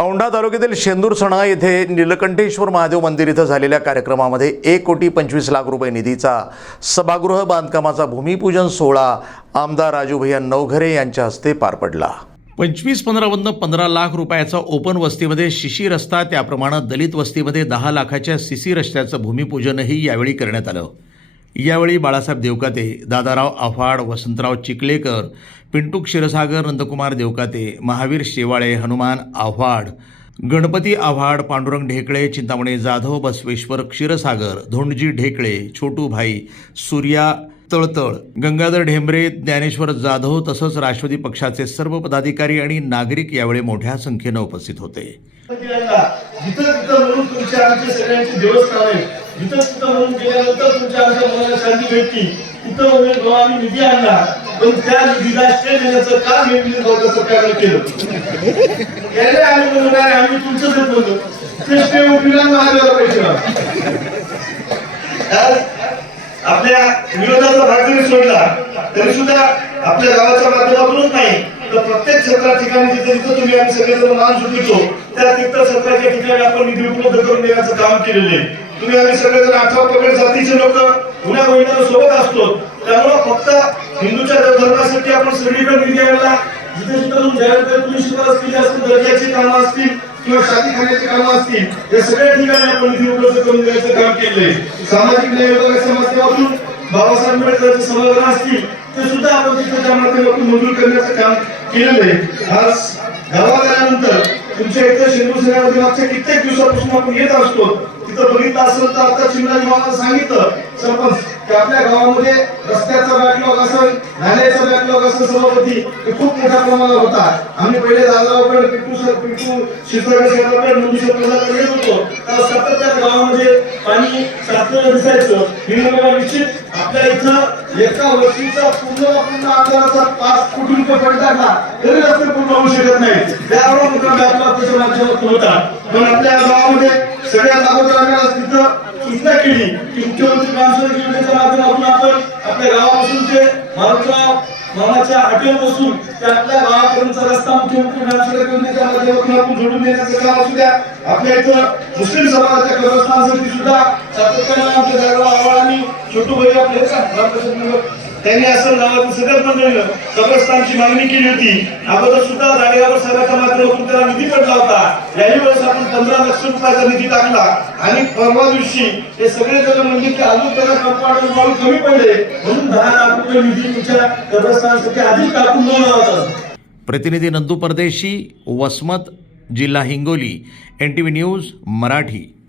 औंढा तालुक्यातील शेंदूर सणा येथे निलकंठेश्वर महादेव मंदिर इथं झालेल्या कार्यक्रमामध्ये एक कोटी पंचवीस लाख रुपये निधीचा सभागृह बांधकामाचा भूमिपूजन सोहळा आमदार राजूभैया नवघरे यांच्या हस्ते पार पडला. पंचवीस पंधरावन्न पंधरा लाख रुपयाचा ओपन वस्तीमध्ये शिशी रस्ता त्याप्रमाणे दलित वस्तीमध्ये दहा लाखाच्या सीसी रस्त्याचं भूमिपूजनही यावेळी करण्यात आलं. यावेळी बाळासाहेब देवकाते दादाराव आव्हाड वसंतराव चिखलेकर पिंटू क्षीरसागर नंदकुमार देवकाते महावीर शेवाळे हनुमान आव्हाड गणपती आव्हाड पांडुरंग ढेकळे चिंतामणी जाधव बसवेश्वर क्षीरसागर धोंडजी ढेकळे छोटू भाई सूर्या तळतळ गंगाधर ढेंबरे ज्ञानेश्वर जाधव तसंच राष्ट्रवादी पक्षाचे सर्व पदाधिकारी आणि नागरिक यावेळी मोठ्या संख्येनं उपस्थित होते. जिथं तिथं तिथं म्हणून गेल्यानंतर तुमच्या आमच्या मनाला शांती भेटली. तिथं म्हणून आम्ही निधी आणला पण त्या निधीला स्टे देण्याचं काम हे मिलिंद भाऊ सरकारनं केलं. यायला आम्ही म्हणून काय आम्ही तुमचं देत होतो ते स्टे उठविला महादेवाला पैसे आपल्या विरोधाचा भाग जरी सोडला तरी सुद्धा आपल्या गावाच्या माध्यमातूनच नाही तर प्रत्येक क्षेत्रात ठिकाणी जिथे जिथे तुम्ही आम्ही सगळेजण मान सुटितो त्या तीर्थक्षेत्राच्या ठिकाणी आपण निधी उपलब्ध करून देण्याचं काम केलेलं आहे. तुम्ही आम्ही सगळेजण अठरा पगड जातीचे लोक गुन्हा गोविंदा सोबत असतो. त्यामुळं फक्त हिंदूच्या धर्मासाठी आपण सगळीकडे निधी जिथे सुद्धा तुम्ही ज्यावेळेस तुम्ही शिफारस असतील असतील दर्जाची कामं असतील किंवा शादी खाण्याची कामं असतील या सगळ्या ठिकाणी आपण निधी उपलब्ध करून देण्याचं काम केलंय. सामाजिक न्याय विभागाच्या माध्यमातून बाबासाहेब आंबेडकरचे समाधान असतील ते सुद्धा आपण तिथे त्या माध्यमातून मंजूर करण्याचं काम केलेलं आहे आज गावात आल्यानंतर तुमच्या इथं शेंदूर सेनामध्ये मागच्या कित्येक दिवसापासून आपण येत असतो. तिथं बघितलं असेल तर आता शिवराज मला सांगितलं सरपंच की आपल्या गावामध्ये रस्त्याचा बॅकलॉग असेल नाल्याचा बॅकलॉग असेल सभापती ते खूप मोठ्या प्रमाणात होता. आम्ही पहिले दादारावकडे पिंटू सर पिंटू शिवसागर मंजू नंदू सरपंचाकडे येत होतो. तर सतत त्या गावामध्ये पाणी साचलेलं दिसायचं. ही मला निश्चित आपल्या इथं एका वर्षीचा पूर्ण पूर्ण आमदाराचा पाच कोटी रुपये पडला ना तरी रस्ते पूर्ण होऊ शकत नाही त्यावर मोठा बॅकलॉग माध्यमातून होता. पण आपल्या गावामध्ये सगळ्यात अगोदर आम्ही आज तिथं सूचना केली की मुख्यमंत्री ग्रामसडक योजनेच्या माध्यमातून आपण आपल्या गावापासून ते मारुतराव मामाच्या हॉटेलपासून बसून आपल्या गावापर्यंत रस्ता मुख्यमंत्री आपण जोडून देण्याचं काम असू द्या. आपल्या इथं मुस्लिम समाजाच्या व्यवस्थांसाठी सुद्धा सातत्यानं आमच्या जागेवर आव्हाडांनी छोटू भाई आपले त्यांनी असं गावातील सगळ्यात मंडळीनं कब्रस्तानची मागणी केली होती. अगोदर सुद्धा जागेवर सगळ्याचा मात्र त्याला निधी पडला होता. याही वेळेस आपण पंधरा लक्ष रुपयाचा निधी टाकला. आणि परवा दिवशी हे सगळे जण म्हणजे की अजून त्याला कंपाऊंड माल कमी पडले. म्हणून दहा लाख रुपये निधी तुमच्या कब्रस्तानसाठी आधीच टाकून दिला होता. प्रतिनिधी नंदू परदेशी वसमत जिल्हा Hingoli N T V news Marathi.